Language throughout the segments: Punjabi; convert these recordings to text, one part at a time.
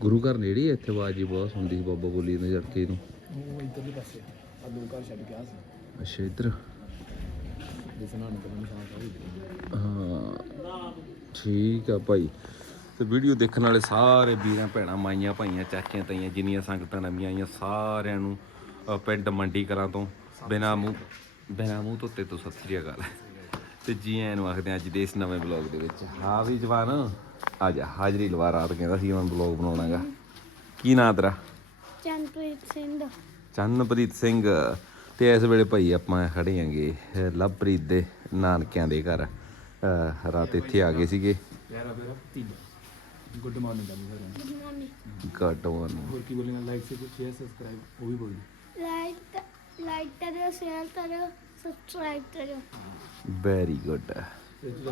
ਗੁਰੂ ਘਰ ਨੇੜੇ ਹੀ ਇੱਥੇ ਆਵਾਜ਼ ਜੀ ਬਹੁਤ ਸੁਣਦੀ ਸੀ ਬਾਬਾ ਬੋਲੀ ਦੇ ਝਟਕੇ ਨੂੰ। ਉਹ ਇੱਧਰਲੇ ਪਾਸੇ ਆ। ਦੋ ਘਰ ਛੱਡ ਗਿਆ ਸੀ। ਅੱਛਾ ਇੱਧਰ? ਜਿਸ ਨਾਲ ਨਿਕਲਣ ਨਿਸ਼ਾਨ ਕਰੀ ਹਾਂ ਠੀਕ ਆ ਭਾਈ। ਤੇ ਵੀਡੀਓ ਦੇਖਣ ਵਾਲੇ ਸਾਰੇ ਵੀਰਾਂ ਭੈਣਾਂ ਮਾਈਆਂ ਭਾਈਆਂ ਚਾਚੀਆਂ ਤਾਈਆਂ ਜਿੰਨੀਆਂ ਸੰਗਤਾਂ ਨਵੀਆਂ ਆਈਆਂ ਸਾਰਿਆਂ ਨੂੰ ਅ, ਪਿੰਡ ਮੰਡੀ ਕਰਾਂ ਤੋਂ ਬਿਨਾ ਮੂੰਹ ਬਿਨਾ ਮੂੰਹ ਧੋਤੇ ਤੋਂ ਸਤਿ ਸ੍ਰੀ ਅਕਾਲ। ਤੇ ਜੀ ਆਇਆਂ ਨੂੰ ਆਖਦੇ ਹਾਂ ਅੱਜ ਦੇ ਇਸ ਨਵੇਂ ਬਲੌਗ ਦੇ ਵਿੱਚ। ਹਾਂ ਵੀ ਜਵਾਨ ਆ ਜਾ ਹਾਜ਼ਰੀ ਲਵਾ ਰਾਤ ਕਹਿੰਦਾ ਸੀ ਮੈਂ ਬਲੌਗ ਬਣਾਉਣਾਗਾ। ਕੀ ਨਾਂ ਤੇਰਾ? ਚੰਨਪ੍ਰੀਤ ਸਿੰਘ। ਚੰਨਪ੍ਰੀਤ ਸਿੰਘ। ਤੇ ਇਸ ਵੇਲੇ ਭਾਈ ਆਪਾਂ ਖੜੇ ਆਂਗੇ ਲਵਪ੍ਰੀਤ ਦੇ ਨਾਨਕਿਆਂ ਦੇ ਘਰ। ਅਹ ਰਾਤ ਇੱਥੇ ਆ ਗਏ ਸੀਗੇ। ਪਿਆਰਾ ਪਿਆਰਾ ਤਿੰਨ ਗੁੱਡ ਮਾਰਨਿੰਗ ਸਾਰਿਆਂ ਨੂੰ ਗੁੱਡ ਮਾਰਨਿੰਗ ਗਟਵਨ ਹੋਰ ਕੀ ਬੋਲੇਗਾ? ਲਾਈਕ ਸ਼ੇਅਰ ਸਬਸਕ੍ਰਾਈਬ ਉਹ ਵੀ ਬੋਲੀ। ਲਾਈਕ ਲਾਈਕ ਕਰਿਓ ਸ਼ੇਅਰ ਕਰਿਓ। ਸਬਸਕ੍ਰਾਈਬ ਵੈਰੀ ਗੁੱਡ ਕਿਟ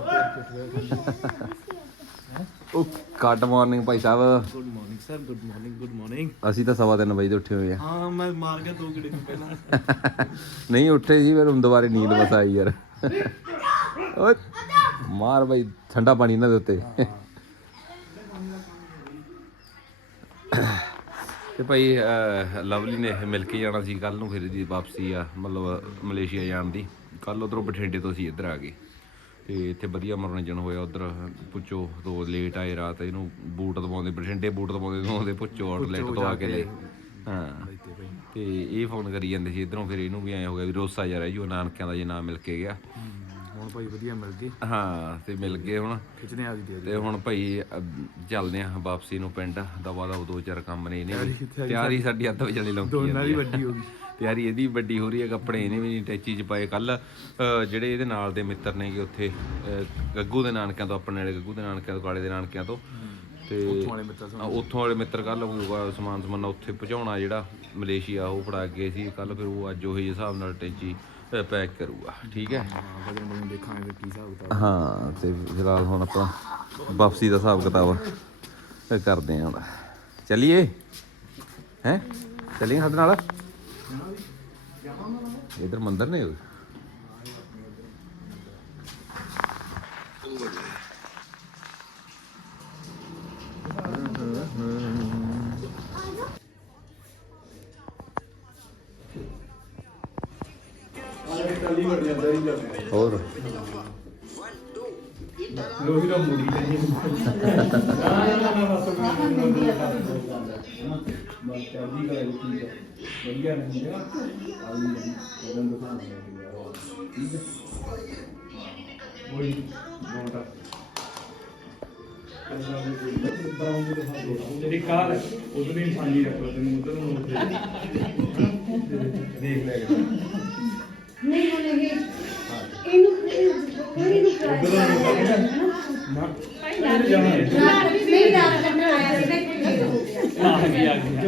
ਉਹ ਗੁੱਡ ਮਾਰਨਿੰਗ ਭਾਈ ਸਾਹਿਬ। Good morning sir good morning good morning ਅਸੀਂ ਤਾਂ ਸਵਾ ਤਿੰਨ ਵਜੇ ਦੇ ਉੱਠੇ ਹੋਏ ਆ। ਹਾਂ ਮੈਂ ਮਾਰ ਗਿਆ ਦੋ ਗੇੜੇ ਤੋਂ ਪਹਿਲਾਂ। ਨਹੀਂ ਉੱਠੇ ਸੀ ਫਿਰ ਹੁਣ ਦੁਬਾਰੇ ਨੀਂਦ ਬਸ ਆਈ ਯਾਰ। ਓਏ ਮਾਰ ਭਾਈ ਠੰਡਾ ਪਾਣੀ ਇਹਨਾਂ ਦੇ ਉੱਤੇ। ਤੇ ਭਾਈ ਲਵਲੀ ਨੇ ਮਿਲ ਕੇ ਜਾਣਾ ਸੀ ਕੱਲ ਨੂੰ ਫਿਰ ਇਹਦੀ ਵਾਪਸੀ ਆ ਮਤਲਬ ਮਲੇਸ਼ੀਆ ਜਾਣ ਦੀ। ਕੱਲ ਉਧਰੋਂ ਬਠਿੰਡੇ ਤੋਂ ਅਸੀਂ ਇੱਧਰ ਆ ਗਏ। ਤੇ ਇੱਥੇ ਵਧੀਆ ਮਨੋਰੰਜਨ ਹੋਇਆ ਉਧਰ। ਪੁੱਛੋ ਤੋਂ ਲੇਟ ਆਏ ਰਾਤ ਇਹਨੂੰ ਬੂਟ ਦਵਾਉਂਦੇ ਬਠਿੰਡੇ ਬੂਟ ਦਵਾਉਂਦੇ ਦਵਾਉਂਦੇ ਪੁੱਛੋ ਆਊਟਲੈਟ ਤੋਂ ਆ ਕੇ ਲੈ। ਹਾਂ। ਤੇ ਇਹ ਫੋਨ ਕਰੀ ਜਾਂਦੇ ਸੀ ਇਧਰੋਂ ਫਿਰ ਇਹਨੂੰ ਵੀ ਐ ਹੋ ਗਿਆ ਵੀ ਰੋਸਾ ਜਾ ਰਿਹਾ ਜੀ ਉਹ ਨਾਨਕਿਆਂ ਦਾ ਜੇ ਨਾਮ ਮਿਲ ਕੇ ਗਿਆ। ਹੁਣ ਭਾਈ ਵਧੀਆ ਮਿਲ ਗਏ ਹਾਂ ਤੇ ਮਿਲ ਗਏ ਹੁਣ। ਖਿੱਚਨੇ ਆ ਦੀ ਤੇ ਹੁਣ ਭਾਈ ਅਹ, ਚੱਲਦੇ ਆ ਵਾਪਸੀ ਨੂੰ ਪਿੰਡ। ਦਵਾ ਦਾ ਦੋ ਚਾਰ ਕੰਮ ਨੇ ਇਹਨੇ ਤਿਆਰੀ ਸਾਡੀ ਅੱਧ ਵਜੇ ਵਾਲੀ ਲੰਕੀ ਦੋਨਾਂ ਦੀ ਵੱਡੀ ਹੋ ਗਈ। ਤਿਆਰੀ ਇਹਦੀ ਵੱਡੀ ਹੋ ਰਹੀ ਹੈ ਕੱਪੜੇ ਇਹਨੇ ਵੀ ਟੈਚੀ ਚ ਪਾਏ। ਕੱਲ ਜਿਹੜੇ ਇਹਦੇ ਨਾਲ ਦੇ ਮਿੱਤਰ ਨੇਗੇ ਉੱਥੇ ਅਹ, ਗੱਗੂ ਦੇ ਨਾਨਕਿਆਂ ਤੋਂ ਆਪਣੇ ਵਾਲੇ ਗੱਗੂ ਦੇ ਨਾਨਕਿਆਂ ਤੋਂ ਕਾਲੇ ਦੇ ਨਾਨਕਿਆਂ ਤੋਂ। ਤੇ ਵਾਲੇ ਮਿੱਤਰ ਹਾਂ, ਉੱਥੋਂ ਵਾਲੇ ਮਿੱਤਰ ਕੱਲ ਹੋਊਗਾ ਸਮਾਨ ਸਮਾਨਾ ਉੱਥੇ ਪਹੁੰਚਾਉਣਾ ਜਿਹੜਾ ਮਲੇਸ਼ੀਆ ਉਹ ਫੜਾ ਕੇ ਗਏ ਸੀ। ਕੱਲ ਫਿਰ ਉਹ ਅੱਜ ਉਹੀ ਹਿਸਾਬ ਨਾਲ ਟੈਚੀ ਪੈਕ ਕਰੂਗਾ ਠੀਕ ਹੈ? ਹਾਂ ਬਜਨ ਬਜਨ ਦੇਖਾਂਗੇ ਫਿਰ ਕੀ ਹਿਸਾਬ ਕਿਤਾਬ ਹਾਂ। ਤੇ ਫਿਲਹਾਲ ਹੁਣ ਆਪਾਂ ਵਾਪਸੀ ਦਾ ਹਿਸਾਬ ਕਿਤਾਬ ਕਰਦੇ ਹਾਂ ਹੁਣ। ਚੱਲੀਏ? ਹੈ? ਚੱਲੀਏ ਸਾਡੇ ਨਾਲ? ਇਧਰ ਮੰਦਰ ਨੇ ਉਹ। ਹੋਰ। ਲੋਹੀ ਦਾ ਮੁੜੀ ਜਿਹੜੀ ਕਾਰ ਹੈ ਉਹਦੇ ਨੇ ਸਾਂਝੀ ਰੱਖੋ ਤੈਨੂੰ ਉਧਰ ਨੂੰ ਮੋੜ ਦੇ ਦੇਖ ਲੈ ਨਹੀਂ ਬੋਲੇਗੇ ਇਹਨੂੰ ਕਰਾਇਆ ਨਾ। ਨਹੀਂ ਰਾਤ ਕਰਨਾ ਆਇਆ ਸੀ ਨਾ ਆ ਗਿਆ ਆ ਗਿਆ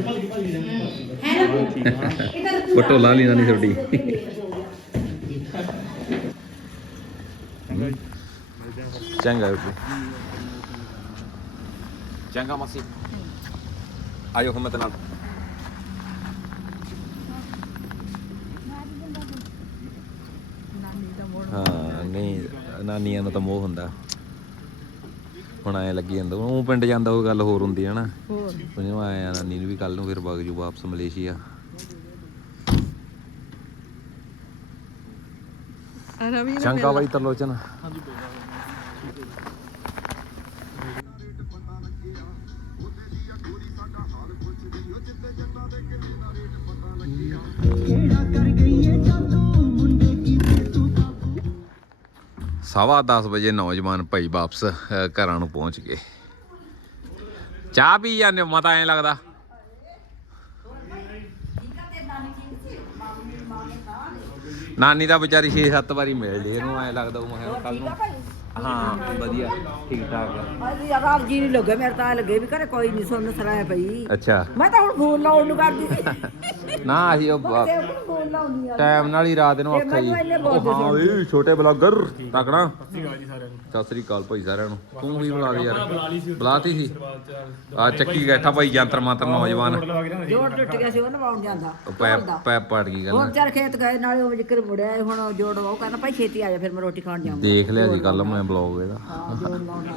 ਹੈ ਨਾ ਇਧਰ ਫੋਟੋ ਲਾ ਲਈ ਨਾ ਨਹੀਂ ਤੁਹਾਡੀ। ਚੰਗਾ ਉੱਤੇ ਚੰਗਾ ਮਾਸੀ। ਆਇਓ ਹਮਤ ਨਾਲ ਹਾਂ ਨਹੀਂ ਨਾਨੀਆਂ ਨੂੰ ਤਾਂ ਮੋਹ ਹੁੰਦਾ। ਹੁਣ ਐ ਲੱਗੀ ਜਾਂਦਾ। ਉਹ ਪਿੰਡ ਜਾਂਦਾ ਉਹ ਗੱਲ ਹੋਰ ਹੁੰਦੀ ਹੈ ਨਾ। ਹੋਰ। ਉਹਨੂੰ ਆਇਆ ਨਾਨੀ ਨੂੰ ਵੀ ਕੱਲ ਨੂੰ ਫਿਰ ਵਗ ਜੂ ਵਾਪਸ ਮਲੇਸ਼ੀਆ। ਚੰਗਾ ਬਾਈ ਤਰਲੋਚਨ ਸਵਾ 10 ਵਜੇ ਨੌਜਵਾਨ ਭਾਈ ਵਾਪਸ ਘਰਾਂ ਨੂੰ ਪਹੁੰਚ ਗਏ। ਚਾਹ ਪੀ ਜਾਂਦੇ ਮਤਾ ਐ ਲੱਗਦਾ। ਨਾਨੀ ਦਾ ਵਿਚਾਰੀ 6-7 ਵਾਰੀ ਮਿਲਦੀ, ਇਹਨੂੰ ਐ ਲੱਗਦਾ ਉਹ ਮੈਂ ਕੱਲ ਨੂੰ। ਹਾਂ ਵਧੀਆ ਠੀਕ ਠਾਕ ਆ। ਅਰੇ ਯਾਰ ਆਪ ਜੀ ਨਹੀਂ ਲੱਗੇ ਮੇਰੇ ਤਾਂ ਲੱਗੇ ਵੀ ਘਰੇ ਕੋਈ ਨਹੀਂ ਸੁਣਨ ਸਰਾਇਆ ਪਈ। ਅੱਛਾ। ਮੈਂ ਤਾਂ ਹੁਣ ਫੋਨ ਲਾਉਣ ਨੂੰ ਕਰਦੀ ਸੀ। ਨਾ ਅਸੀਂ ਉਹ ਬ- ਤੇ ਹੁਣ ਫੋਨ ਲਾਉਂਦੀ ਆ। ਟਾਈਮ ਨਾਲ ਹੀ ਰਾਤ ਨੂੰ ਆਖਿਆ ਜੀ ਮੈਨੂੰ ਇੰਨੇ ਉਹ ਹਾਂ ਓਏ ਛੋਟੇ ਬਲੌਗਰ ਤਕੜਾ ਜੀ ਸਾਰਿਆਂ ਨੂੰ। ਸਤਿ ਸ੍ਰੀ ਅਕਾਲ ਭਾਈ ਸਾਰਿਆਂ ਨੂੰ। ਤੂੰ ਵੀ ਬੁਲਾ ਦੇ ਯਾਰ। ਬੁਲਾਤੀ ਸੀ। ਆ। ਚੱਕੀ ਬੈਠਾ ਭਾਈ ਜੰਤਰ ਮੰਤਰ ਨੌਜਵਾਨ। ਜੋੜ ਟੁੱਟ ਗਿਆ ਸੀ ਉਹ ਨਵਾਉਣ ਜਾਂਦਾ। ਉਹ ਪੈ ਪੈ ਪੜ ਗਈ ਗੱਲ। ਹੁਣ ਚਾਰ ਖੇਤ ਗਏ ਨਾਲੇ ਉਹ ਜ਼ਿਕਰ ਮੁੜਿਆ ਹੁਣ ਜੋੜ ਉਹ ਕਹਿੰਦਾ ਭਾਈ ਛੇਤੀ ਆ ਜਾ ਫਿਰ ਮੈਂ ਰੋਟੀ ਖਾਣ ਜਾਵਾਂਗਾ ਦੇਖ ਲਿਆ ਜੀ ਕੱਲ ਮੈਂ ਬਲੌਗ ਇਹਦਾ। ਹਾਂ ਲਾਉਣ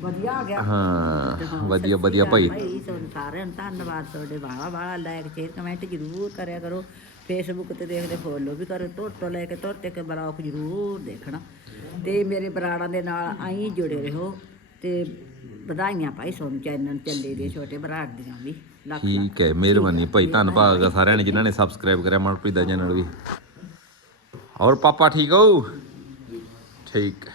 ਵਧੀਆ ਆ ਗਿਆ। ਹਾਂ ਵਧੀਆ ਵਧੀਆ ਭਾਈ। ਭਾਈ ਤੁਹਾਨੂੰ ਸਾਰਿਆਂ ਨੂੰ ਧੰਨਵਾਦ। ਤੁਹਾਡੇ ਵਾਲਾ ਵਾਲਾ ਲਾਇਕ ਸ਼ੇਅਰ ਕਮੈਂਟ ਜ਼ਰੂਰ ਕਰਿਆ ਕਰੋ। ਫੇਸਬੁੱਕ ਤੇ ਦੇਖਦੇ ਫੋਲੋ ਵੀ ਕਰੋ। ਤੁਰ ਤੋਂ ਲੈ ਕੇ ਤੁਰ ਤੱਕ ਬਲੌਗ ਜ਼ਰੂਰ ਦੇਖਣਾ। ਤੇ ਮੇਰੇ ਬਰਾੜਾਂ ਦੇ ਨਾਲ ਆਈ ਜੁੜੇ ਰਹੋ। ਤੇ ਵਧਾਈਆਂ ਭਾਈ ਸੋਨੂੰ ਚੈਨਲ ਚੱਲੇ ਦੇ ਛੋਟੇ ਬਰਾੜ ਦੀਆਂ ਵੀ। ਲੱਖ ਠੀਕ ਹੈ ਮਿਹਰਬਾਨੀ ਭਾਈ। ਧੰਨਵਾਦ ਆ ਸਾਰਿਆਂ ਨੇ ਜਿਨ੍ਹਾਂ ਨੇ ਸਬਸਕ੍ਰਾਈਬ ਕਰਿਆ ਮਨਪ੍ਰੀਤ ਦਾ ਚੈਨਲ ਵੀ। ਔਰ ਪਾਪਾ ਠੀਕ ਹੋ? ਠੀਕ।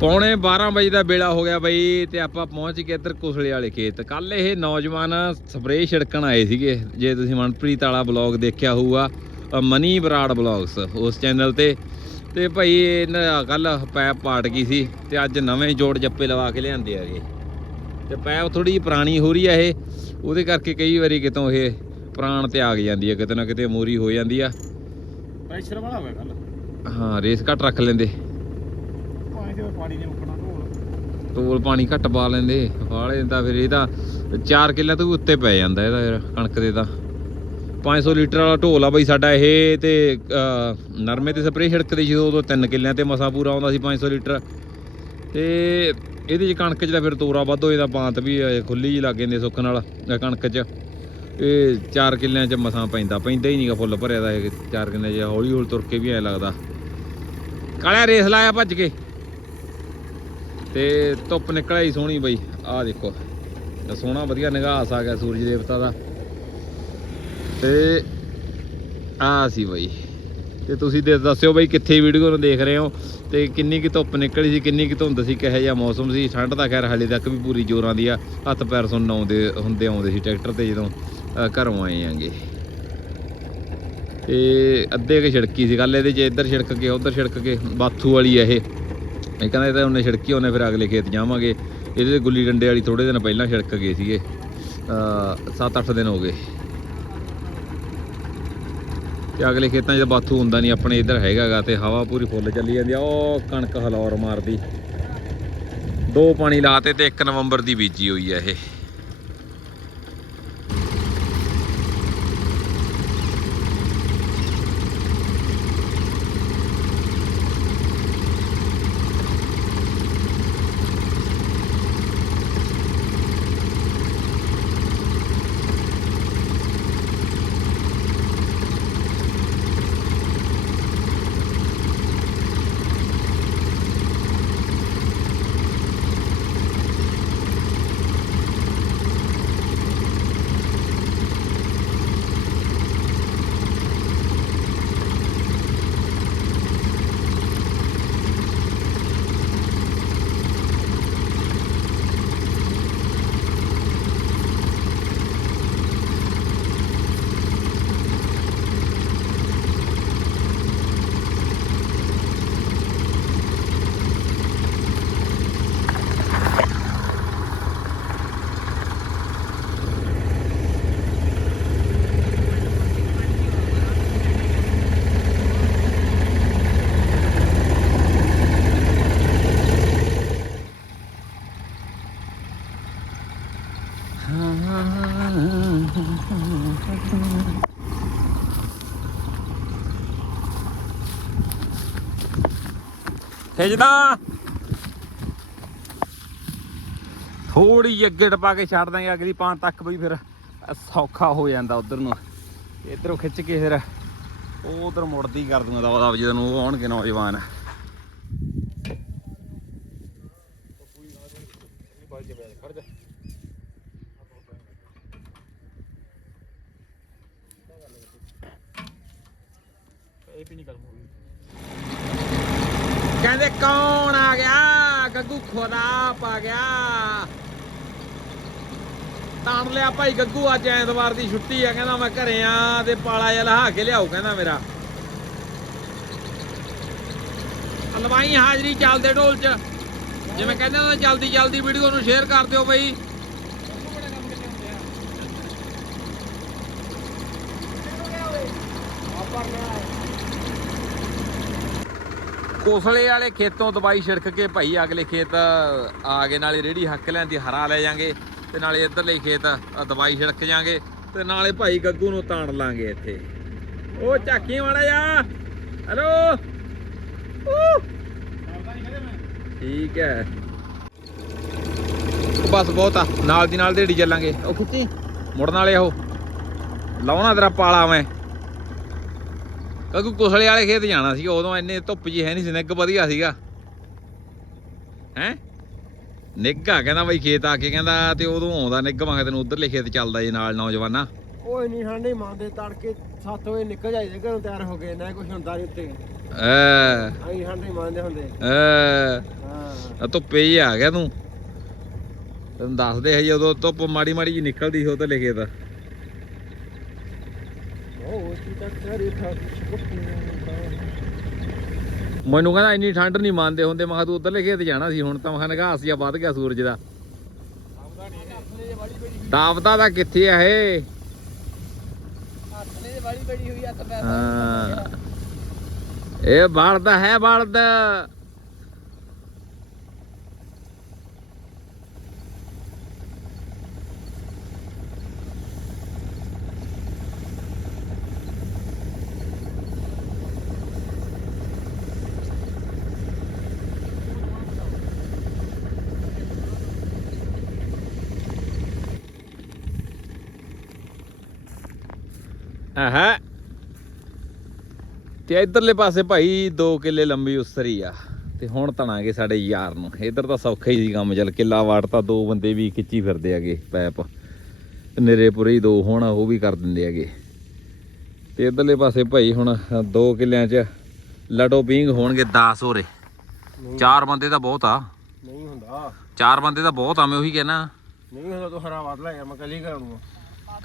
ਪੌਣੇ 12 ਵਜੇ ਦਾ ਵੇਲਾ ਹੋ ਗਿਆ ਬਈ ਤੇ ਆਪਾਂ ਪਹੁੰਚ ਗਏ ਇੱਧਰ ਕੁਸਲੇ ਵਾਲੇ ਖੇਤ। ਕੱਲ ਇਹ ਨੌਜਵਾਨ ਸਪਰੇਅ ਛਿੜਕਣ ਆਏ ਸੀਗੇ। ਜੇ ਤੁਸੀਂ ਮਨਪ੍ਰੀਤ ਵਾਲਾ ਬਲੌਗ ਦੇਖਿਆ ਹੋਊਗਾ ਮਨੀ ਬਰਾੜ ਬਲੌਗਸ ਉਸ ਚੈਨਲ ਤੇ। ਤੇ ਭਾਈ ਇਹਨਾਂ ਕੱਲ ਪੈਪ ਪਾਟ ਗਈ ਸੀ ਤੇ ਅੱਜ ਨਵੇਂ ਜੋੜ ਜੱਪੇ ਲਵਾ ਕੇ ਲਿਆਂਦੇ ਆਗੇ ਤੇ ਪੈਪ ਥੋੜੀ ਜਿਹੀ ਪੁਰਾਣੀ ਹੋ ਰਹੀ ਆ ਇਹ। ਉਹਦੇ ਕਰਕੇ ਕਈ ਵਾਰੀ ਕਿਤੋਂ ਇਹ ਪ੍ਰਾਣ ਤੇ ਆ ਜਾਂਦੀ ਆ ਕਿਤੇ ਨਾ ਕਿਤੇ ਮੋਰੀ ਹੋ ਜਾਂਦੀ ਆ। ਪ੍ਰੈਸ਼ਰ ਵਾਲਾ ਹੋਇਆ ਕੱਲ ਹਾਂ ਰੇਸ ਘੱਟ ਰੱਖ ਲੈਂਦੇ। ਪਾਣੀ ਪਾਣੀ ਨੇ ਮੁੱਕਣਾ ਢੋਲ ਤੋਲ ਪਾਣੀ ਘੱਟ ਪਾ ਲੈਂਦੇ ਵਾਲੇ ਦਾ ਫਿਰ ਇਹ ਤਾਂ 4 ਕਿੱਲੇ ਤੋਂ ਵੀ ਉੱਤੇ ਪੈ ਜਾਂਦਾ ਇਹਦਾ ਯਾਰ ਕਣਕ ਦੇ ਤਾਂ। 500 ਲੀਟਰ ਵਾਲਾ ਢੋਲ ਆ ਬਈ ਸਾਡਾ ਇਹ ਤੇ ਅਹ, ਨਰਮੇ ਤੇ ਸਪਰੇਅ ਛਿੜਕਦੇ ਸੀ ਉਦੋਂ 3 ਕਿੱਲਿਆਂ ਤੇ ਮਸਾ ਪੂਰਾ ਆਉਂਦਾ ਸੀ 500 ਲੀਟਰ। ਤੇ ਇਹਦੇ ਚ ਕਣਕ ਚ ਤਾਂ ਫਿਰ ਤੋਰਾ ਵੱਧ ਹੋ ਜਾਂਦਾ ਬਾਂਤ ਵੀ ਖੁੱਲੀ ਜੀ ਲੱਗ ਜਾਂਦੀ ਸੁੱਖ ਨਾਲ ਅਹ, ਕਣਕ ਚ। ਇਹ 4 ਕਿੱਲਿਆਂ ਚ ਮਸਾਂ ਪੈਂਦਾ ਪੈਂਦਾ ਹੀ ਨਹੀਂਗਾ ਫੁੱਲ ਭਰਿਆ ਦਾ ਇਹ 4 ਕਿੱਲਿਆਂ ਚ ਹੌਲੀ ਹੌਲੀ ਤੁਰ ਕੇ ਵੀ ਐ ਲੱਗਦਾ। ਕਾਲਿਆ ਰੇਸ ਲਾਇਆ ਭੱਜ ਕੇ। ਤੇ ਧੁੱਪ ਨਿਕਲਿਆ ਹੀ ਸੋਹਣੀ ਬਈ। ਆਹ ਦੇਖੋ ਸੋਹਣਾ ਵਧੀਆ ਨਿਗਾਸ ਆ ਗਿਆ ਸੂਰਜ ਦੇਵਤਾ ਦਾ। ਤੇ ਆ ਸੀ ਬਈ। ਤੇ ਤੁਸੀਂ ਦੇ ਦੱਸਿਓ ਬਈ ਕਿੱਥੇ ਵੀਡੀਓ ਨੂੰ ਦੇਖ ਰਹੇ ਹੋ ਤੇ ਕਿੰਨੀ ਕਿ ਧੁੱਪ ਨਿਕਲੀ ਸੀ, ਕਿੰਨੀ ਕਿ ਧੁੰਦ ਸੀ, ਕਿਹੋ ਜਿਹਾ ਮੌਸਮ ਸੀ। ਠੰਡ ਤਾਂ ਖੈਰ ਹਾਲੇ ਤੱਕ ਵੀ ਪੂਰੀ ਜ਼ੋਰਾਂ ਦੀ ਆ। ਹੱਥ ਪੈਰ ਸੁੰਨ ਆਉਂਦੇ, ਹੁੰਦੇ ਆਉਂਦੇ ਸੀ ਟਰੈਕਟਰ ਤੇ ਜਦੋਂ ਘਰੋਂ ਆਏ ਆਂਗੇ। ਤੇ ਅੱਧੇ ਕੇ ਛਿੜਕੀ ਸੀ ਗੱਲ ਇਹਦੇ ਚ ਇੱਧਰ ਛਿੜਕ ਕੇ, ਉੱਧਰ ਛਿੜਕ ਕੇ, ਬਾਥੂ ਵਾਲੀ ਆ ਇਹ। ਇਹ ਕਹਿੰਦਾ ਇਹ ਤਾਂ ਉਹਨੇ ਛਿੜਕੀ, ਉਹਨੇ ਫਿਰ ਅਗਲੇ ਖੇਤ ਜਾਵਾਂਗੇ। ਇਹਦੇ ਤੇ ਗੁੱਲੀ ਡੰਡੇ ਵਾਲੀ ਥੋੜੇ ਦਿਨ ਪਹਿਲਾਂ ਛਿੜਕ ਗਏ ਸੀਗੇ। 7-8 ਦਿਨ ਹੋ ਗਏ। ਤੇ ਅਗਲੇ ਖੇਤਾਂ 'ਚ ਬਾਥੂ ਹੁੰਦਾ ਨਹੀਂ, ਆਪਣੇ ਇੱਧਰ ਹੈਗਾਗਾ ਤੇ ਹਵਾ ਪੂਰੀ ਫੁੱਲ ਚੱਲੀ ਜਾਂਦੀ ਆ। ਉਹ ਕਣਕ ਹਲੌਰ ਮਾਰਦੀ। ਦੋ ਪਾਣੀ ਲਾਤੇ ਤੇ 1 ਨਵੰਬਰ ਦੀ ਬੀਜੀ ਹੋਈ ਆ ਇਹ। ਖਿੱਚਦਾ ਥੋੜੀ ਜਿਹੀ ਅੱਗੇ ਟਪਾ ਕੇ ਛੱਡ ਦਾਂਗੇ, ਅਗਲੀ ਪਾਂ ਤੱਕ ਬਈ ਫਿਰ ਸੌਖਾ ਹੋ ਜਾਂਦਾ ਉਧਰ ਨੂੰ। ਇਧਰੋਂ ਖਿੱਚ ਕੇ ਫਿਰ ਉਹ ਉਧਰ ਮੁੜਦੀ ਕਰ ਦੂੰਗਾ ਦਾ ਉਹਦਾ ਜਦੋਂ ਉਹ ਆਉਣਗੇ ਨੌਜਵਾਨ। ਇਹ ਵੀ ਨਹੀਂ ਕਰ ਮੂਵੀ ਕਹਿੰਦੇ ਕੌਣ ਆ ਗਿਆ? ਗੱਗੂ ਖੁਦਾ ਪਾ ਗਿਆ। ਤਾਣ ਲਿਆ ਭਾਈ ਗੱਗੂ, ਅੱਜ ਐਤਵਾਰ ਦੀ ਛੁੱਟੀ ਆ, ਕਹਿੰਦਾ ਮੈਂ ਘਰੇ ਆ ਤੇ ਪਾਲਾ ਜਿਹਾ ਲਹਾ ਕੇ ਲਿਆਓ, ਕਹਿੰਦਾ ਮੇਰਾ। ਹਲਵਾਈ ਹਾਜ਼ਰੀ ਚੱਲਦੇ ਢੋਲ ਚ। ਜਿਵੇਂ ਕਹਿੰਦੇ ਉਹ ਜਲਦੀ ਜਲਦੀ ਵੀਡੀਓ ਨੂੰ ਸ਼ੇਅਰ ਕਰ ਦਿਓ ਬਈ। ਕੋਸਲੇ ਵਾਲੇ ਖੇਤੋਂ ਦਵਾਈ ਛਿੜਕ ਕੇ ਭਾਈ ਅਗਲੇ ਖੇਤ ਆ ਗਏ ਨਾਲੇ ਰੇੜੀ ਹੱਕ ਲੈਂਦੀ ਹਰਾ ਲੈ ਜਾਾਂਗੇ ਤੇ ਨਾਲੇ ਇੱਧਰਲੇ ਖੇਤ ਦਵਾਈ ਛਿੜਕ ਜਾਾਂਗੇ ਤੇ ਨਾਲੇ ਭਾਈ ਗੱਗੂ ਨੂੰ ਤਾਣ ਲਾਂਗੇ ਇੱਥੇ। ਉਹ ਝਾਕੀ ਵਾਲਾ ਜਾ ਹੈਲੋ। ਠੀਕ ਹੈ। ਬਸ ਬਹੁਤ ਆ। ਨਾਲ ਦੀ ਨਾਲ ਢੇੜੀ ਚੱਲਾਂਗੇ। ਉਹ ਖਿੱਚੀ। ਮੁੜਨ ਵਾਲੇ ਉਹ। ਲਾਉਣਾ ਤੇਰਾ ਪਾਲਾ ਮੈਂ। ਕਿਉਂਕਿ ਕੁਸਲੇ ਵਾਲੇ ਖੇਤ ਜਾਣਾ ਸੀ ਉਦੋਂ ਇੰਨੇ ਧੁੱਪ ਜੀ ਹੈ ਨਹੀਂ ਸੀ ਨਿੱਘ ਵਧੀਆ ਸੀਗਾ। ਹੈ? ਨਿੱਘਾ ਕਹਿੰਦਾ ਬਈ ਖੇਤ ਆ ਕੇ ਕਹਿੰਦਾ ਤੇ ਉਦੋਂ ਆਉਂਦਾ ਮੈਂ ਕਿਹਾ ਤੈਨੂੰ ਉਧਰਲੇ ਖੇਤ ਚੱਲਦਾ ਜੇ ਨਾਲ ਨੌਜਵਾਨਾ। ਉਹ ਇੰਨੀ ਠੰਡੇ ਮੰਨਦੇ ਤੜਕੇ 7 ਵਜੇ ਨਿਕਲ ਜਾਈਦੇ ਘਰੋਂ ਤਿਆਰ ਹੋ ਕੇ ਨਾ ਕੁਝ ਹੁੰਦਾ ਨਹੀਂ ਉੱਤੇ। ਐ। ਆਈ ਠੰਡੇ ਮੰਨਦੇ ਹੁੰਦੇ। ਐ। ਹਾਂ। ਧੁੱਪੇ ਹੀ ਆ ਗਿਆ ਤੂੰ। ਤੈਨੂੰ ਦੱਸਦੇ ਹਜੇ ਉਦੋਂ ਧੁੱਪ ਮਾੜੀ ਮਾੜੀ ਜੀ ਨਿਕਲਦੀ ਉਹ ਕੀ ਤੱਕ ਕਰੀ ਮੈਨੂੰ ਕਹਿੰਦਾ ਇੰਨੀ ਠੰਡ ਨਹੀਂ ਮੰਨਦੇ ਹੁੰਦੇ। ਮੈਂ ਕਿਹਾ ਤੂੰ ਉਧਰਲੇ ਖੇਤ ਜਾਣਾ ਸੀ ਹੁਣ, ਤਾਂ ਮੈਂ ਕਿਹਾ ਨਿਗਾਹ ਵੱਧ ਗਿਆ ਸੂਰਜ ਦਾ। ਦਾਵਦਾ ਦਾ ਕਿੱਥੇ ਆ ਇਹ? ਇਹ ਬਲਦ ਹੈ, ਬਲਦ। ਆਹਾ। ਤੇ ਇਧਰਲੇ ਪਾਸੇ ਭਾਈ 2 ਕਿੱਲੇ ਲੰਬੀ ਉਸਰੀ ਆ। ਤੇ ਹੁਣ ਤਣਾਂਗੇ ਸਾਡੇ ਯਾਰ ਨੂੰ। ਇਧਰ ਤਾਂ ਸੌਖਾ ਹੀ ਸੀ ਕੰਮ ਚੱਲ। ਕਿੱਲਾ ਵਾੜਤਾ ਦੋ ਬੰਦੇ ਵੀ ਖਿੱਚੀ ਫਿਰਦੇ ਆਗੇ ਪੈਪ। ਨਿਰੇਪੁਰੇ ਹੀ ਦੋ ਹੁਣ ਉਹ ਵੀ ਕਰ ਦਿੰਦੇ ਆਗੇ ਤੇ ਇਧਰਲੇ ਪਾਸੇ ਭਾਈ ਹੁਣ 2 ਕਿੱਲਿਆਂ 'ਚ ਲਟੋ ਪੀਂਗ ਹੋਣਗੇ 10 ਹੋਰੇ। ਚਾਰ ਬੰਦੇ ਤਾਂ ਬਹੁਤ ਆ। ਨਹੀਂ ਹੁੰਦਾ। ਚਾਰ ਬੰਦੇ ਤਾਂ ਬਹੁਤ ਆ ਮੈਂ ਉਹੀ ਕਹਿਣਾ। ਨਹੀਂ ਹੁੰਦਾ ਤੂੰ ਹਰਾ ਵਾਦ ਲੈ ਯਾਰ ਮੈਂ ਕੱਲੀ ਕਰਾ ਦੂੰਗਾ।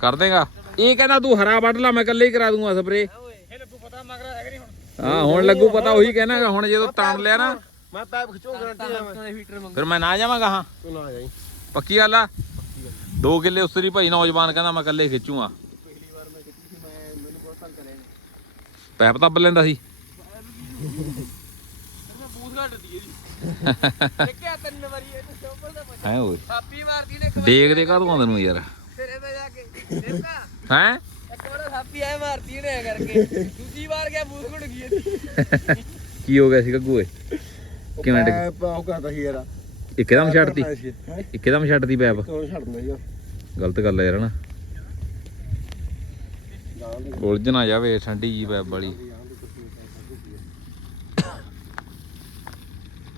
ਕਰ ਦੇਗਾ। ਇਹ ਕਹਿੰਦਾ ਤੂੰ ਹਰਾ ਵੱਢ ਲਾ ਮੈਂ ਇਕੱਲੇ ਹੀ ਕਰਾ ਦੂੰਗਾ ਸਪਰੇ ਇਹ ਲੱਗੂ ਪਤਾ ਮਗਰ ਹੈਗਾ ਨਹੀਂ ਹੁਣ ਹਾਂ ਹੁਣ ਲੱਗੂ ਪਤਾ ਉਹੀ ਕਹਿਣਾ ਹੁਣ ਜਦੋਂ ਤਾਣ ਲਿਆ ਨਾ ਮੈਂ ਪੈਪ ਖਿਚੋ ਗਰੰਟੀ ਆ ਮੈਂ। ਹੀਟਰ ਮੰਗ ਫਿਰ ਮੈਂ ਨਾ ਜਾਵਾਂਗਾ ਹਾਂ। ਤੂੰ ਨਾ ਜਾਈ। ਪੱਕੀ ਗੱਲ ਆ? ਦੋ ਕਿੱਲੇ ਉਸਰੀ ਭਾਈ ਨੌਜਵਾਨ ਕਹਿੰਦਾ ਮੈਂ ਇਕੱਲੇ ਖਿੱਚੂਗਾ। ਪਿਛਲੀ ਵਾਰ ਮੈਂ ਸੀ ਮੈਂ ਮੈਨੂੰ ਬਹੁਤ ਤੰਗ ਕਰਿਆ ਪੈਪ ਦੱਬ ਲੈਂਦਾ ਸੀ। ਮੈਂ ਬੂਥ ਘੱਟ ਦੀ ਇਹਦੀ ਦੇਖਿਆ ਤਿੰਨ ਵਾਰੀ ਇਹਨੇ ਚੋਪਰ ਦਾ ਬੱਚਾ ਹੈ ਓਏ। ਥਾਪੀ ਮਾਰਦੀ ਨੇ ਇੱਕ ਵਾਰ। ਦੇਖਦੇ ਕਾਹਦੋਂ ਆਉਂਦੇ ਨੂੰ ਯਾਰ। ਤੇ ਦੇਖਾ ਹੈ? ਇੱਕ ਵਾਰ ਥਾਪੀ ਐ ਮਾਰਦੀ ਨੇ ਐਂ ਕਰਕੇ। ਦੂਜੀ ਵਾਰ ਗਿਆ ਬੂਥ ਘੁੱਟ ਗਈ ਇਹਦੀ ਕੀ ਹੋ ਗਿਆ ਸੀ ਗੱਗੂ ਏ ਕਿਵੇਂ ਡਿੱਗ ਪੈਪ ਉਹ ਕਰਦਾ ਸੀ ਯਾਰ। ਇੱਕਦਮ ਛੱਡਤੀ? ਹੈ? ਇੱਕਦਮ ਛੱਡਤੀ ਪੈਪ? ਕਿਉਂ ਛੱਡ ਦਿੰਦਾ ਯਾਰ ਗਲਤ ਗੱਲ ਹੈ ਯਾਰ ਨਾ ਉਲਝ ਨਾ ਜਾਵੇ ਠੰਡੀ ਜੀ ਪੈਪ ਵਾਲੀ।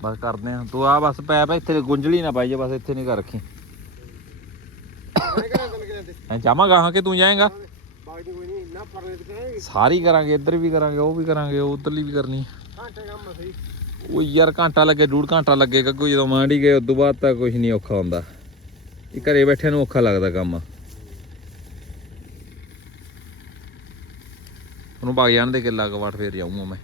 ਬਸ ਕਰਦੇ ਆ। ਤੂੰ ਆ ਬਸ ਪੈਪ ਇੱਥੇ ਗੁੰਝਲੀ ਨਾ ਪਾਈ ਜੇ ਬਸ ਇੱਥੇ ਨਹੀਂ ਕਰ ਰੱਖੀ। ਐ ਜਾਵਾਂਗਾ ਹਾਂ ਕਿ ਤੂੰ ਜਾਏਗਾ? ਕੋਈ ਨਹੀਂ ਨਾ ਤੇ ਕਰਾਂਗੇ। ਸਾਰੀ ਕਰਾਂਗੇ ਇੱਧਰ ਵੀ ਕਰਾਂਗੇ ਉਹ ਵੀ ਕਰਾਂਗੇ ਉਧਰਲੀ ਵੀ ਕਰਨੀ। ਘੰਟੇ ਕੰਮ ਆ ਸਹੀ। ਉਹ ਯਾਰ ਘੰਟਾ ਲੱਗੇ ਡੂਢ ਘੰਟਾ ਲੱਗੇ ਗੱਗੂ ਜਦੋਂ ਮਾਂਡੀ ਗਏ ਉਦੋਂ ਬਾਅਦ ਤਾਂ ਕੁਝ ਨਹੀਂ ਔਖਾ ਹੁੰਦਾ। ਇਹ ਘਰੇ ਬੈਠੇ ਨੂੰ ਔਖਾ ਲੱਗਦਾ ਕੰਮ। ਉਹਨੂੰ ਭਾਗ ਜਾਣ ਦੇ ਕਿੱਲਾ ਕਵਾਟ ਫੇਰ ਜਾਊਂਗਾ ਮੈਂ।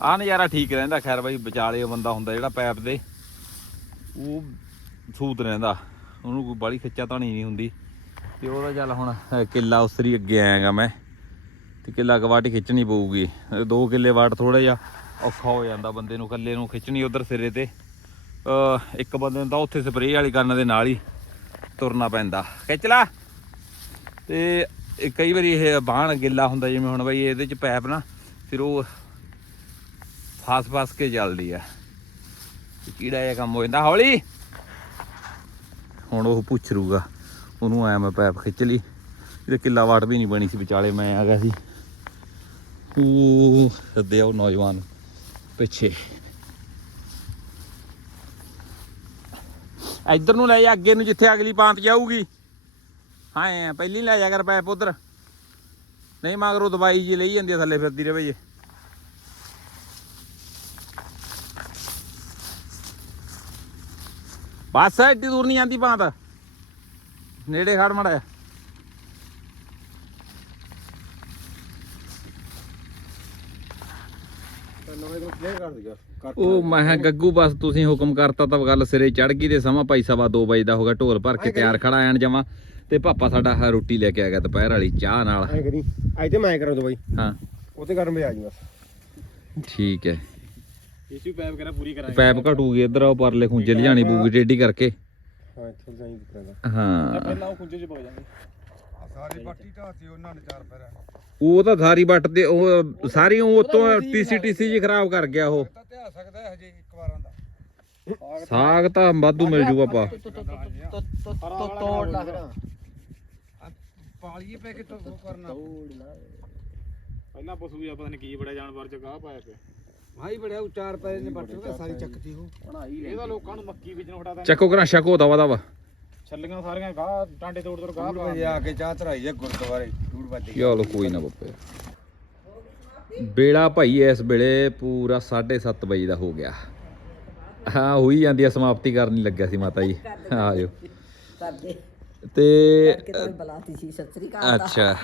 ਆ ਨਜ਼ਾਰਾ ਠੀਕ ਰਹਿੰਦਾ, ਖੈਰ ਬਾਈ, ਵਿਚਾਲੇ ਬੰਦਾ ਹੁੰਦਾ ਜਿਹੜਾ ਪੈਪ ਦੇ, ਉਹ ਸੂਤ ਰਹਿੰਦਾ। ਉਹਨੂੰ ਕੋਈ ਬਾਲੀ ਖਿੱਚਾ ਤਾਣੀ ਨਹੀਂ ਹੁੰਦੀ। ਤੇ ਉਹਦਾ ਚੱਲ ਹੁਣ ਕਿੱਲਾ ਉਸਰੀ ਅੱਗੇ ਆਏਗਾ ਮੈਂ। ਤੇ ਕਿੱਲਾ ਕਵਾਟੀ ਖਿੱਚਣੀ ਪਊਗੀ। ਦੋ ਕਿੱਲੇ ਵਾਟ ਥੋੜਾ ਜਿਹਾ ਔਖਾ ਹੋ ਜਾਂਦਾ ਬੰਦੇ ਨੂੰ, ਇਕੱਲੇ ਨੂੰ ਖਿੱਚਣੀ ਉਧਰ ਸਿਰੇ ਤੇ। ਇੱਕ ਬੰਦੇ ਨੂੰ ਤਾਂ ਉੱਥੇ ਸਪਰੇਅ ਵਾਲੀ ਕਰਨ ਦੇ ਨਾਲ ਹੀ ਤੁਰਨਾ ਪੈਂਦਾ। ਖਿੱਚ ਲਾ। ਤੇ ਕਈ ਵਾਰੀ ਇਹ ਬਾਣ ਗਿੱਲਾ ਹੁੰਦਾ, ਜਿਵੇਂ ਹੁਣ ਬਈ ਇਹਦੇ ਚ ਪੈਪ ਨਾ, ਫਿਰ ਉਹ ਫਾਸ ਫਾਸ ਕੇ ਚੱਲਦੀ ਆ। ਤੇ ਕੀੜਾ ਜਿਹਾ ਕੰਮ ਹੋ ਜਾਂਦਾ। ਹੌਲੀ। ਹੁਣ ਉਹ ਪੁੱਛ ਰੂਗਾ, ਉਹਨੂੰ ਆਇਆ ਮੈਂ ਪੈਪ ਖਿੱਚ ਲਈ। ਇਹਦੇ ਕਿੱਲਾ ਵਾਟ ਵੀ ਨਹੀਂ ਬਣੀ ਸੀ ਵਿਚਾਲੇ, ਮੈਂ ਆ ਗਿਆ ਸੀ। ਉਹ ਸੱਦਿਆ ਉਹ ਨੌਜਵਾਨ ਪਿੱਛੇ। ਇੱਧਰ ਨੂੰ ਲੈ ਜਾ, ਅੱਗੇ ਨੂੰ ਜਿੱਥੇ ਅਗਲੀ ਪਾਂਤ ਜਾਊਗੀ। ਹਾਂ ਐਂ ਪਹਿਲੀ ਲੈ ਜਾ ਕਰ ਪੈਪ ਉਧਰ। ਨਹੀਂ ਮਗਰੋਂ ਦਵਾਈ ਜੀ ਲਈ ਜਾਂਦੀ ਆ ਥੱਲੇ ਫਿਰਦੀ ਰਹੇ ਜੇ। ਬਸ, ਐਡੀ ਦੂਰ ਨਹੀਂ ਜਾਂਦੀ ਪਾਂਤ। ਨੇੜੇ ਖੜ ਮੜਾ ਤਿੰਨ ਵਜੇ ਤੋਂ ਕਲੀਅਰ ਕਰ ਦਿਆ ਉਹ ਮੈਂ ਕਿਹਾ ਗੱਗੂ ਬਸ ਤੁਸੀਂ ਹੁਕਮ ਕਰਤਾ ਤਾਂ ਗੱਲ ਸਿਰੇ ਚੜ ਗਈ ਤੇ ਸਮਾਂ ਭਾਈ ਸਵਾ 2 ਵਜੇ ਦਾ ਹੋ ਗਿਆ ਢੋਲ ਭਰ ਕੇ ਤਿਆਰ ਖੜਾ ਆਣ ਜਾਵਾਂ ਤੇ ਪਾਪਾ ਸਾਡਾ ਆਹ ਰੋਟੀ ਲੈ ਕੇ ਆ ਗਿਆ ਦੁਪਹਿਰ ਵਾਲੀ ਚਾਹ ਨਾਲ। ਐ ਕਰੀ। ਅੱਜ ਤੇ ਮੈਂ ਕਰਾਂ ਦੋ ਬਾਈ। ਹਾਂ। ਉੱਤੇ ਕਰਨ ਆ ਜੀ ਬਸ। ਠੀਕ ਹੈ। ਇਸੀ ਪੈਪ ਕਰਾ ਪੂਰੀ ਕਰਾਂਗੇ। ਪੈਪ ਘਟੂਗੀ ਇੱਧਰ ਉਹ ਪਰਲੇ ਖੁੰਝੇ ਲਿਜਾਣੀ ਪਊਗੀ ਟੇਢੀ ਕਰਕੇ। ਹਾਂ ਇੱਥੇ ਜਾਈ ਕਰਾਂਗਾ ਹਾਂ। ਪਹਿਲਾਂ ਉਹ ਖੁੰਝੇ ਚ ਪਾ ਜਾਾਂਗੇ। ਸਾਰੀ ਪੱਟੀ ਢਾਤੀ ਉਹਨਾਂ ਨੇ ਚਾਰ ਪੈਰ ਉਹ ਤਾਂ ਸਾਰੀ ਵੱਟ ਦੇ ਉਹ ਸਾਰੀ ਉਹ ਉਤੋਂ ਟੀਸੀ ਟੀਸੀ ਜੀ ਖਰਾਬ ਕਰ ਗਿਆ ਉਹ। ਤਾਂ ਧਿਆ ਸਕਦਾ ਹੈ ਹਜੇ ਇੱਕ ਵਾਰਾਂ ਦਾ। ਸਾਗ ਤਾਂ ਵਾਧੂ ਮਿਲ ਜੂਗਾ ਪਾ ਤੋੜ ਲਾ ਫਿਰ। ਪਾਲੀਏ ਪੈ ਕੇ ਤਾਂ ਕਰਨਾ। ਪਹਿਲਾਂ ਪਸ਼ੂ ਵੀ ਪਤਾ ਨਹੀਂ ਕੀ ਬੜਾ ਜਾਨਵਰ ਚ ਗਾਹ ਪਾਇਆ ਪਿਆ। ਭਾਈ ਬੜਿਆ ਉਹ ਚਾਰ ਪੈਰ ਨੇ ਬੱਟ ਸਾਰੀ ਚੱਕਦੀ ਉਹ। ਇਹਦਾ ਲੋਕਾਂ ਨੂੰ ਮੱਕੀ ਵੇਚਣ ਫੜਾ ਦਿੰਦੇ ਚੱਕੋ ਕਰਾਂ ਸ਼ਕੋ ਦਵਾ ਦਵਾ ਛੱਲੀਆਂ ਸਾਰੀਆਂ ਗਾਹ ਟਾਂਡੇ ਤੋੜ ਤੋੜ ਗਾਹ ਪਾ ਵਜੇ ਆ ਕੇ ਚਾਹ ਧਰਾਈ ਹੈ ਗੁਰਦੁਆਰੇ ਡੂੜ ਵੱਜ ਗਈ। ਚਲੋ ਕੋਈ ਨਾ ਬੱਪੇ ਬੇੜਾ ਭਾਈ ਇਸ ਵੇਲੇ ਪੂਰਾ 7:30 ਵਜੇ ਦਾ ਹੋ ਗਿਆ। ਹਾਂ ਹੋਈ ਜਾਂਦੀ ਆ ਸਮਾਪਤੀ ਕਰਨੀ ਲੱਗਿਆ ਸੀ ਮਾਤਾ ਜੀ। ਆਜੋ ਕਰਦੇ। ਤੇ ਕਿਤੇ ਬੁਲਾਤੀ ਸੀ ਸਤਿ ਸ੍ਰੀ ਅਕਾਲ ਅੱਛਾ।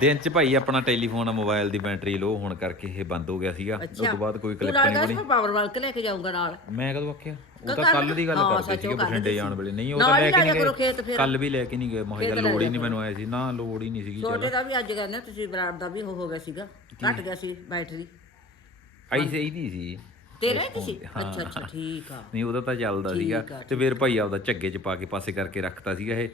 ਦਿਨ ਚ ਭਾਈ ਆਪਣਾ ਟੈਲੀਫੋਨ ਮੋਬਾਈਲ ਦੀ ਬੈਟਰੀ ਲੋ ਹੋਣ ਕਰਕੇ ਇਹ ਬੰਦ ਹੋ ਗਿਆ ਸੀਗਾ। ਉਸ ਤੋਂ ਬਾਅਦ ਕੋਈ ਕਲਿੱਪ ਨਹੀਂ ਬਣੀ। ਪਾਵਰ ਬੈਂਕ ਲੈ ਕੇ ਜਾਊਂਗਾ ਨਾਲ। ਮੈਂ ਕਦੋਂ ਆਖਿਆ? ਉਹ ਤਾਂ ਕੱਲ ਦੀ ਗੱਲ ਹਾਂ, ਕਰਦੇ ਸੀਗੇ ਬਠਿੰਡੇ ਜਾਣ ਸੀ। ਵੇਲੇ। ਨਹੀਂ ਉਹ ਤਾਂ ਹੀ ਲੈ ਕੇ ਨਹੀਂ ਗਏ। ਕੱਲ ਵੀ ਲੈ ਕੇ ਨਹੀਂ ਗਏ। ਮਹੇ ਖੇਤ ਲੈ ਲੋੜ ਹੀ ਨਹੀਂ ਮੈਨੂੰ ਆਇਆ ਸੀ। ਨਾ ਲੋੜ ਹੀ ਨਹੀਂ ਸੀਗੀ ਛੋਟੇ ਦਾ ਵੀ ਅੱਜ ਕਹਿੰਦੇ ਤੁਸੀਂ ਬਰਾੜ ਦਾ ਵੀ ਹੋ ਗਿਆ ਸੀਗਾ। ਘਟ ਗਿਆ ਸੀ ਬੈਟਰੀ। ਆਈ ਸਹੀ ਨਹੀਂ ਸੀ। ਤੇਰੇ ਚ ਸੀ? ਅੱਛਾ ਅੱਛਾ ਠੀਕ ਆ। ਨਹੀਂ ਉਹਦਾ ਤਾਂ ਚੱਲਦਾ ਸੀਗਾ। ਤੇ ਫਿਰ ਭਾਈ ਆਪਦਾ ਝੱਗੇ 'ਚ ਪਾ ਕੇ ਪਾਸੇ ਕਰਕੇ ਰੱਖਤਾ ਸੀਗਾ ਇਹ।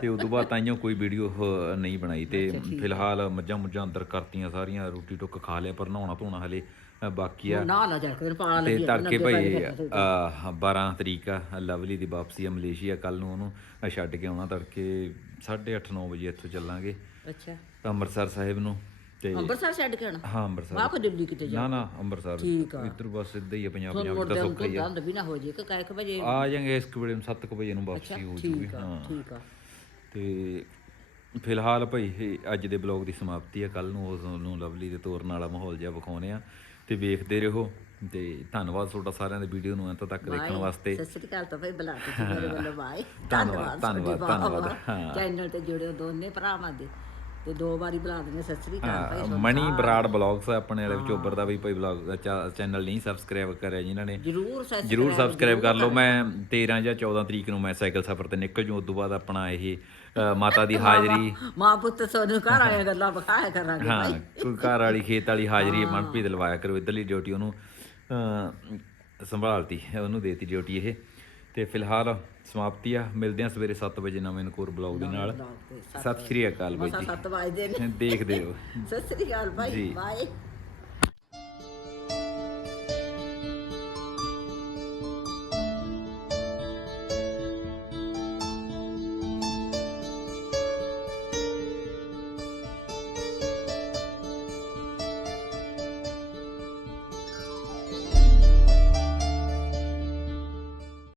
ਤੇ ਉਦੋਂ ਬਾਅਦ ਤਾਈਓ ਕੋਈ ਵੀਡੀਓ ਨਹੀਂ ਬਣਾਈ। ਤੇ ਫਿਲਹਾਲ ਮੱਝਾਂ ਮੁੱਝਾਂ ਅੰਦਰ ਕਰਤੀਆਂ ਸਾਰੀਆਂ। ਰੋਟੀ ਟੁੱਕ ਖਾ ਲਿਆ ਪਰ ਨਹਾਉਣਾ ਧੋਣਾ ਹਲੇ ਬਾਕੀ ਆ। ਨਾ ਨਾ ਜਾ ਕੇ ਪਾ ਤੇ ਲੱਗੀ ਤੜਕੇ ਭਾਈ ਅਹ, 12 ਤਰੀਕ ਆ ਲਵਲੀ ਦੀ ਵਾਪਸੀ ਆ ਮਲੇਸ਼ੀਆ ਕੱਲ ਨੂੰ ਉਹਨੂੰ ਛੱਡ ਕੇ ਆਉਣਾ ਤੜਕੇ 8:30 9 ਵਜੇ ਇੱਥੋਂ ਚੱਲਾਂਗੇ। ਅੱਛਾ। ਅੰਮ੍ਰਿਤਸਰ ਸਾਹਿਬ ਨੂੰ ਤੇ ਅੰਮ੍ਰਿਤਸਰ ਛੱਡ ਕੇ ਆਣਾ ਹਾਂ ਅੰਮ੍ਰਿਤਸਰ। ਵਾਹ ਕੋ ਦਿੱਲੀ ਕਿਤੇ ਜਾ ਨਾ ਨਾ ਅੰਮ੍ਰਿਤਸਰ। ਠੀਕ ਆ। ਇੱਧਰ ਬਸ ਸਿੱਧਾ ਹੀ ਆ ਪੰਜਾਬ ਪੰਜਾਬ ਦਾ ਸੌਖਾ ਹੀ ਆ। ਦੰਦ ਵੀ ਨਾ ਹੋ ਜੇ ਕਿ ਕਾਇਕ ਵਜੇ। ਆ ਜਾਾਂਗੇ ਇਸ ਵੇਲੇ ਨੂੰ 7 ਵਜੇ ਨੂੰ ਵਾਪਸੀ ਹੋ ਜੂਗੀ। ਹਾਂ। ਠੀਕ ਆ। ਤੇ ਫਿਲਹਾਲ ਭਾਈ ਅੱਜ ਦੇ ਬਲੌਗ ਦੀ ਸਮਾਪਤੀ ਆ। ਕੱਲ ਨੂੰ ਉਸ ਨੂੰ ਲਵਲੀ ਦੇ ਤੋਰਨ ਵਾਲਾ ਮਾਹੌਲ ਜਿਹਾ ਵਿਖਾਉਨੇ ਆ। ਤੇ ਵੇਖਦੇ ਰਹੋ ਤੇ ਧੰਨਵਾਦ ਤੁਹਾਡਾ ਸਾਰਿਆਂ ਦੇ ਵੀਡੀਓ ਨੂੰ ਅੰਤ ਤੱਕ ਦੇਖਣ ਵਾਸਤੇ। ਸਤਿ ਸ੍ਰੀ ਅਕਾਲ ਤਾਂ ਭਾਈ ਬੁਲਾ ਕੇ ਮੇਰੇ ਵੱਲੋਂ ਬਾਏ। ਧੰਨਵਾਦ, ਧੰਨਵਾਦ, ਧੰਨਵਾਦ। ਚੈਨਲ ਤੇ ਜੁੜੇ ਦੋਨੇ ਭਰਾਵਾਂ ਦੇ। ਤੇ ਦੋ ਵਾਰੀ ਬੁਲਾ ਦਿੰਦੇ ਸਤਿ ਸ੍ਰੀ ਅਕਾਲ ਭਾਈ ਹਾਂ, ਤੁਹਾਨੂੰ ਮਣੀ ਬਰਾੜ ਬਲੌਗਸ ਆਪਣੇ ਵਾਲੇ ਚੋਬਰ ਦਾ ਵੀ ਭਾਈ ਬਲੌਗ ਚੈਨਲ ਨਹੀਂ ਸਬਸਕ੍ਰਾਈਬ ਕਰਿਆ ਜਿਨ੍ਹਾਂ ਨੇ। ਜਰੂਰ ਜਰੂਰ ਸਬਸਕ੍ਰਾਈਬ ਕਰ ਲਓ। ਮੈਂ 13 ਜਾਂ 14 ਤਰੀਕ ਨੂੰ ਮੈਂ ਸਾਈਕਲ ਸਫ਼ਰ ਤੇ ਨਿਕਲ ਜੂ ਉਸ ਤੋਂ ਬਾਅਦ ਆਪਣਾ ਇਹ ਮਾਤਾ ਦੀ ਹਾਜ਼ਰੀ। ਮਾਂ ਪੁੱਤ ਸੋਨੂੰ ਘਰ ਆਇਆ ਗੱਲਾਂ ਬਖਾਇਆ ਕਰਾਂਗੇ ਹਾਂ ਭਾਈ। ਕੋਈ ਘਰ ਵਾਲੀ ਖੇਤ ਵਾਲੀ ਹਾਜ਼ਰੀ ਮਨਪ੍ਰੀਤ ਲਵਾਇਆ ਕਰੋ ਇਧਰਲੀ ਡਿਊਟੀ ਉਹਨੂੰ ਸੰਭਾਲਤੀ ਉਹਨੂੰ ਦੇਤੀ ਡਿਊਟੀ ਇਹ। ਤੇ ਫਿਲਹਾਲ ਸਮਾਪਤੀ ਆ। ਮਿਲਦੇ ਆ ਸਵੇਰੇ 7 ਵਜੇ ਨਵੇਂ ਨਕੋਰ ਬਲੌਗ ਦੇ ਨਾਲ। ਸਤਿ ਸ਼੍ਰੀ ਅਕਾਲ ਬਾਈ ਜੀ। 7 ਵਜੇ ਨੇ। ਦੇਖਦੇ ਰਹੋ। ਸਤਿ ਸ੍ਰੀ ਅਕਾਲ ਜੀ। ਬਾਏ